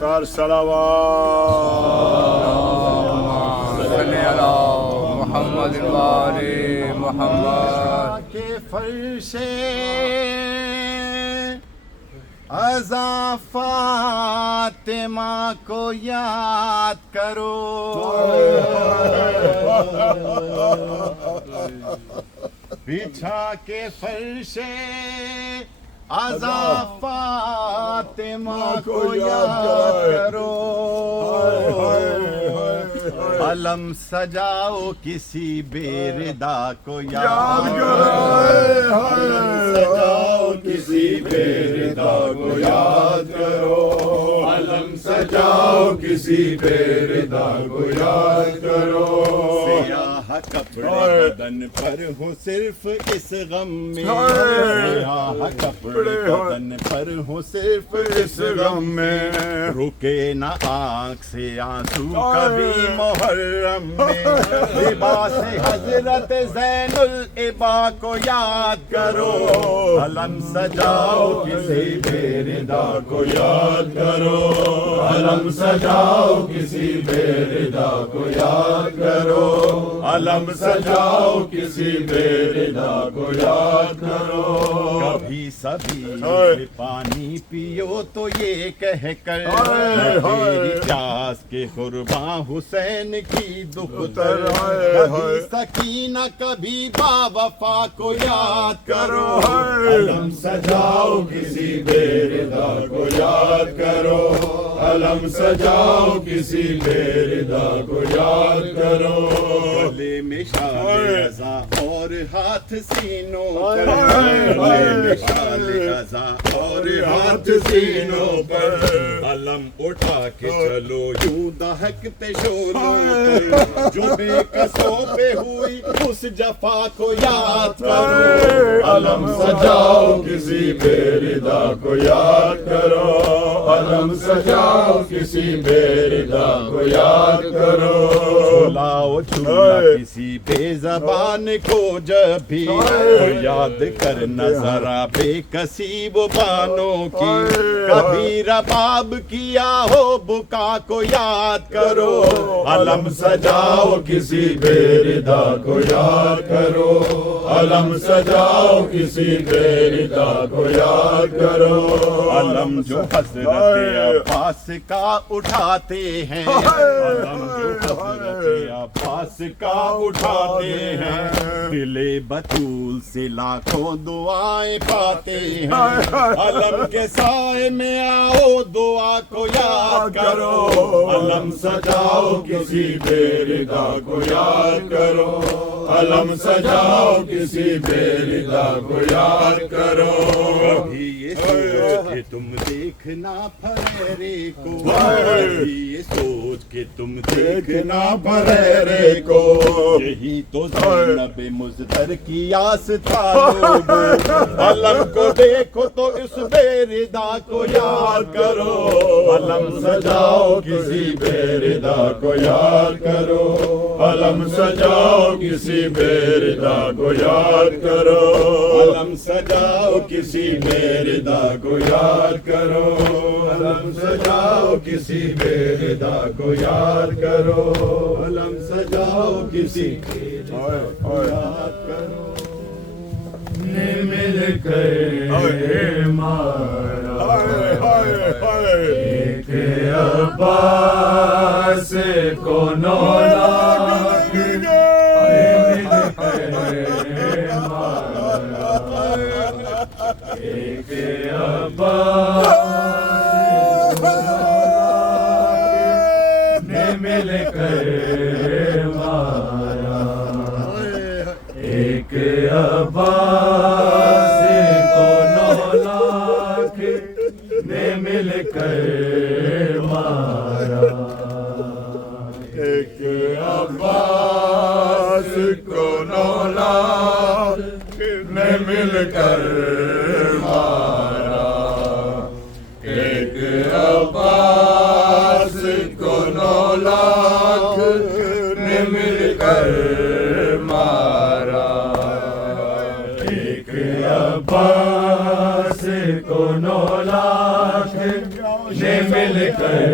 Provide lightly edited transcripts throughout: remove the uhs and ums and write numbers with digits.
تار صلوات صلی علی محمد وآل محمد کے فرش ازاں فاطمہ کو یاد کرو، بچھا کے فرش ازاں فاطمہ کو یاد کرو، علم سجاؤ کسی بے ردا کو یاد کرو، علم سجاؤ کسی بے ردا کو یاد کرو، علم سجاؤ کسی بے ردا کو یاد کرو، سیاہ کپڑے بدن پر ہو صرف اس غم میں، سیاہ کپڑے بدن پر ہو صرف اس غم میں، رکے نہ آنکھ سے آنسو کبھی محرم میں، لباس حضرت زین العبا کو یاد کرو، علم سجاؤ کسی بے ردا کو یاد کرو، علم سجاؤ کسی بے ردا کو یاد کرو، علم سجاؤ کسی بے ردا کو یاد کرو، کبھی سبھی پانی پیو تو یہ کہہ کر میری پیاس کے قرباں حسین کی دختر، کبھی سکینہ کبھی با وفا کو یاد کرو، علم سجاؤ کسی بے ردا کو یاد کرو، علم سجاؤ کسی بے ردا کو یاد کرو، گلے میں شال رضا اور ہاتھ سینوں پر، گلے میں شال رضا اور ہاتھ سینوں پر، علم اٹھا کے چلو یوں دہکتے شعلوں پر، جو بے قصوں پہ ہوئی اس جفا کو یاد کرو، علم سجاؤ کسی بے ردا کو یاد کرو، علم سجاؤ کسی بے ردا کو یاد کرو، لاؤ چھولا کسی بے زبان کو جب بھی یاد کرنا ذرا بے کسی وہ بانوں کی، کبھی رباب کیا ہو بکا کو یاد کرو، علم سجاؤ کسی بے ردا کو یاد کرو، علم سجاؤ کسی بے ردا کو یاد کرو، علم جو حضرت عباس کا اٹھاتے ہیں، علم جو حضرت عباس کا اٹھاتے ہیں، دل بطول سے لاکھوں دعائیں پاتے ہیں، علم کے سائے میں آؤ دعا کو یاد کرو، علم سجاؤ کسی بے ردا کو یاد کرو، علم سجاؤ کسی بے ردا کو یاد کرو، کبھی یہ سوچ کہ تم دیکھنا پھریرے کو، کبھی یہ سوچ کہ تم دیکھنا پھریرے کو، یہی تو زینب مزدر کی آس تھا لوگو، علم کو دیکھو تو اس بے ردا کو یاد کرو، علم سجاؤ کسی بے ردا کو یاد کرو، علم سجاؤ کسی بے ردا کو یاد کرو، علم سجاؤ کسی بے ردا کو یاد کرو، علم سجاؤ کسی بے ردا کو یاد کرو، علم سجاؤ کسی بے ردا کو یاد کرو، نے مل کر مارا ایک عباس کو نولا، ایک عباس نے مل کر مارا، ایک عباس کو 9 لاکھ نے مل کر مارا، ایک عباس کو 9 لاکھ نے مل کر مارا، ایک عباس کو 9 لاکھ نے مل کر مارا، ایک عباس کو 9 لاکھ نے مل کر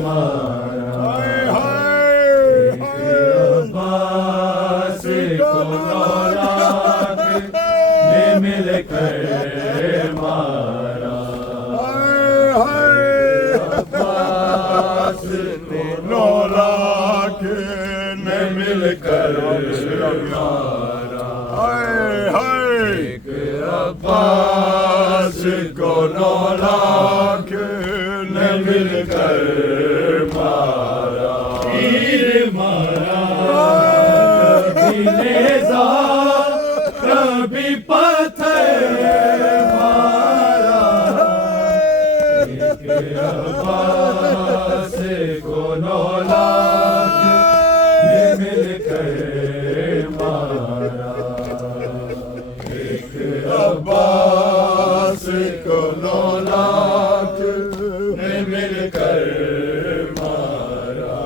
مارا عباس کو اولاد نے مل کر مارا عباس کو اولاد نے مل کر مارا ایک عباس کو اولاد نے مل کر مارا تیر مارا کبھی نیزہ کبھی پتھر مارا ایک عباس کو اولاد نے مل کر مارا ایک عباس کو اولاد نے مل کر مارا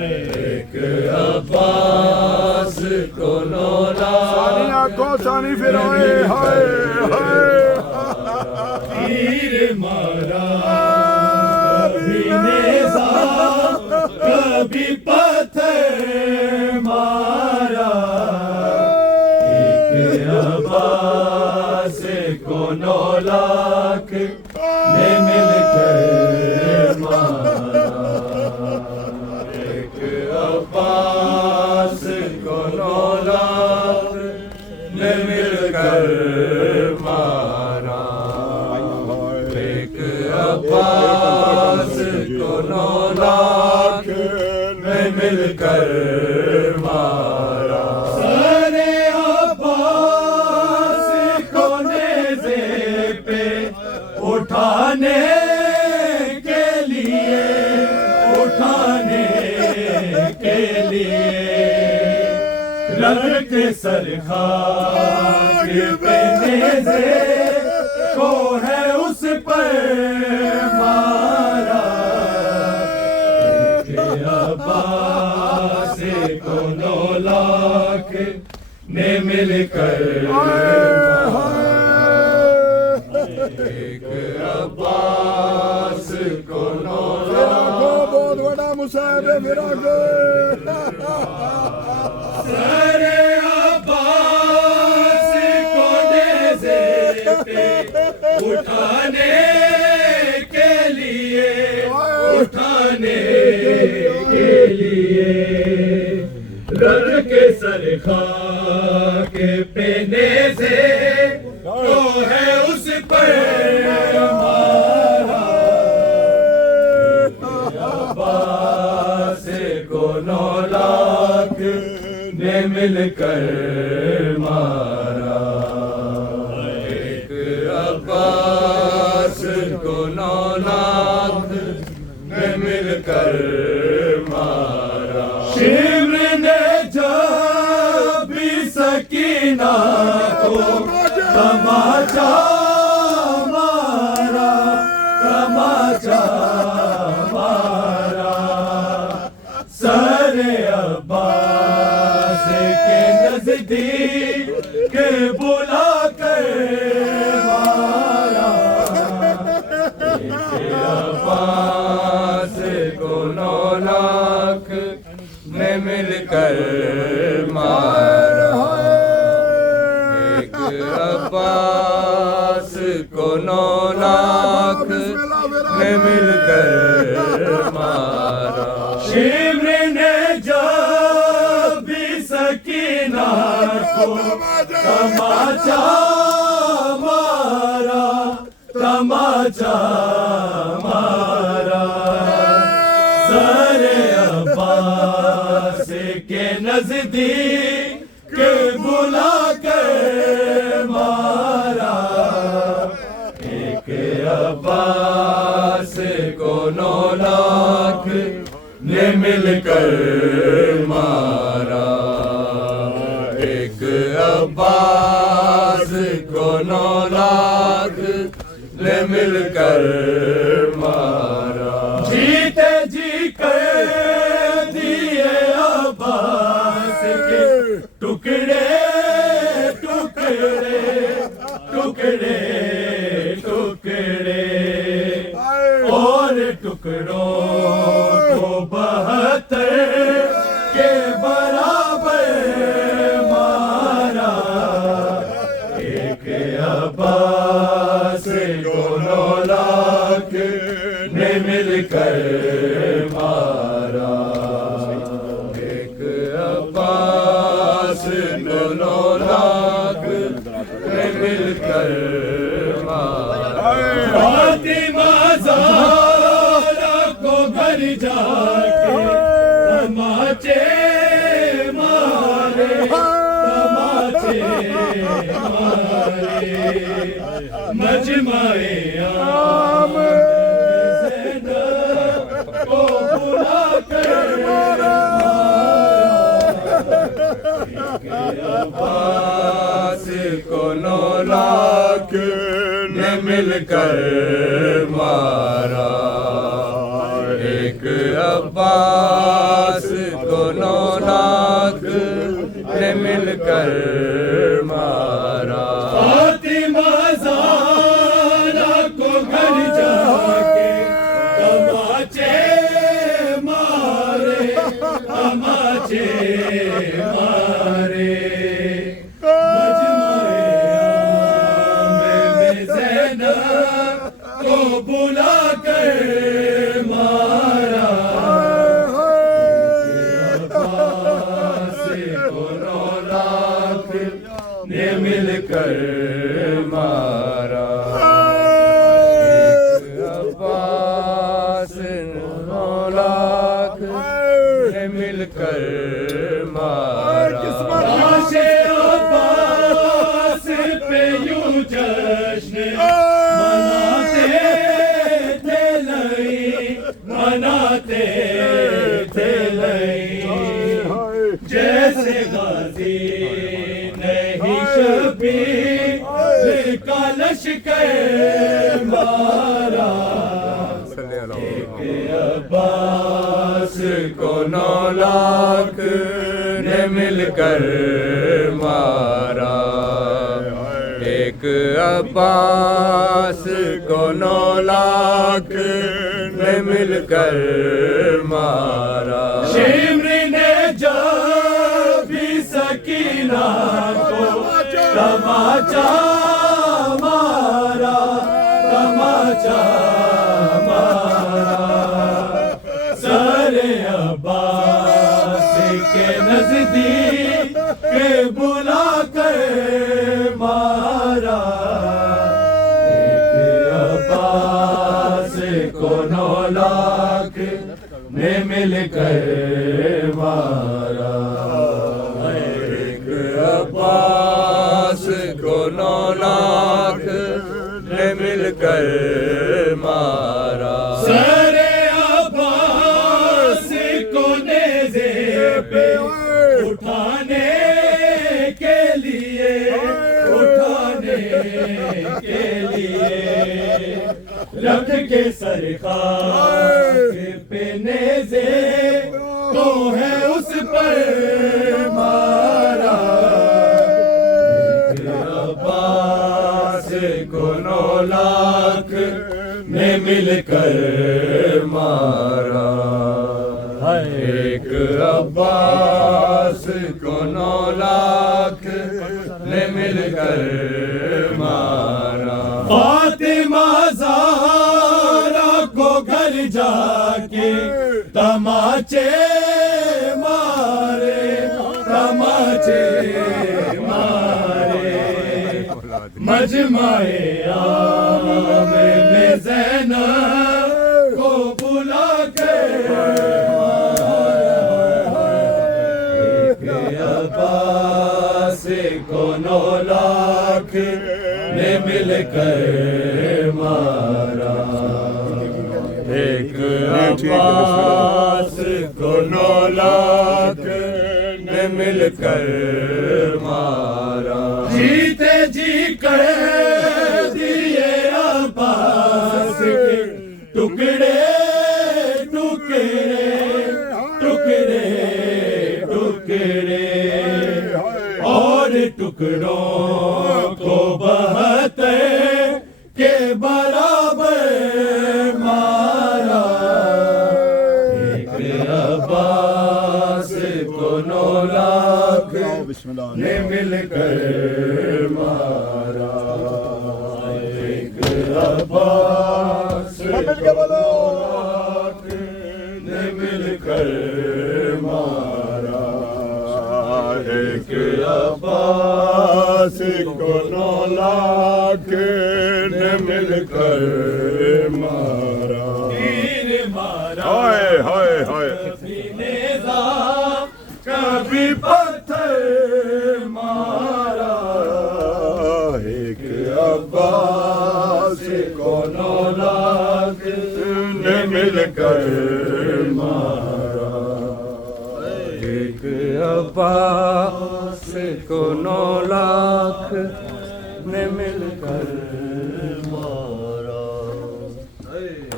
ایک عباس کو اولاد کو ثانی فرائے ہائے تیر مارا کبھی نیزہ کبھی پتھر مارا ایک عباس کو 9 لاکھ نے مل کر مارا ایک عباس کو 9 لاکھ نے مل کر مارا ایک عباس کو 9 لاکھ نے مل کر مارا سارے عباس کو نیزے پہ اٹھانے کے لیے رنگ کے سر خاک پہ نیزے کو ہے اس پر مارا ایک عباس کو 9 لاکھ نے مل کر ایک عباس کو 9 لاکھ بہت بڑا مصیب ہے میرا سارے عباس کو نیزے پہ اٹھانے کے لیے رنگ کے سر خاک پہ نیزے تو ہے اس پر مارا عباس کو 9 لاکھ نے مل کر مارا ایک عباس کو 9 لاکھ نے مل کر مارا شمر نے جب بھی سکینہ کو تماچا مارا سر عباس کے نزدیک بلا کر مارا ایک عباس کو 9 لاکھ نے مل کر مارا ایک عباس کو 9 لاکھ نے مل کر مارا شمر نے جب بھی سکینہ کو تماچا مارا سر عباس کے نزدیک بلا کر مارا ایک عباس کو 9 لاکھ نے مل کر مارا ایک عباس کو 9 لاکھ نے مل کر مارا جیتے جی کر دیے عباس کے ٹکڑے اور ٹکڑوں کو 72 کے برابر مارا ایک عباس کو 9 لاکھ نے مل کر مارا ایک عباس کو 9 لاکھ نے مل کر مارا فاطمہ زہرا کو گھر جا کے تماچے مارے تماچے مارے مجمع عام زینب کو بلا کر عباس کو 9 لاکھ نے مل کر مارا ایک عباس کو 9 لاکھ نے مل کر مارا فاطمہ زہرا کو گھر جا کے تماچے مارے تماچے مارے کو بلا کر مارا عباس کو 9 لاکھ نے مل کر مارا عباس 9 لاکھ نے مل کر مارا عباس پہ یوں جشن مناتے تھے لئی جیسے غازی نہیں شبیر کا لشکر مارا ایک عباس کو 9 لاکھ نے مل کر مارا ایک عباس کو 9 لاکھ نے مل کر مارا شمر نے جب بھی سکینہ کو تماچا مارا تماچا مارا سر عباس کے نزدیک بلا کر مارا ایک عباس کو 9 لاکھ نے مل کر مارا ایک عباس کو 9 لاکھ نے مل کر مارا سر عباس کو نیزے پہ اٹھانے کے لیے اٹھانے کے لیے رکھ کے سر خاک پہ نیزے تو ہے اس پر مارا ایک عباس کو 9 لاکھ نے مل کر مارا ایک عباس کو 9 لاکھ نے مل کر مارا فاطمہ زہرا کو گھر جا کے تماچے مارے تماچے مارے مجمع عام میں زینب کو بلا کر عباس کو 9 لاکھ نے مل کر مارا ایک عباس کو 9 لاکھ نے مل کر مارا جیتے جی کر دیے عباس کے ٹکڑے ٹکڑے ٹکڑے ٹکڑے اور ٹکڑوں کو 72 کے برابر مارا بسم اللہ نے مل کر مارا ایک عباس مل کے بولو نے مل کر مارا ایک عباس کو 9 لاکھ نے مل کر مارا ہائے ہائے ہائے کبھی پتھر مارا ایک عباس کو 9 لاکھ نے مل کر مارا ایک عباس کو 9 لاکھ نے مل کر مارا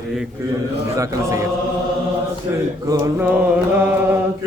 ایک جزاک اللہ سید کو 9 لاکھ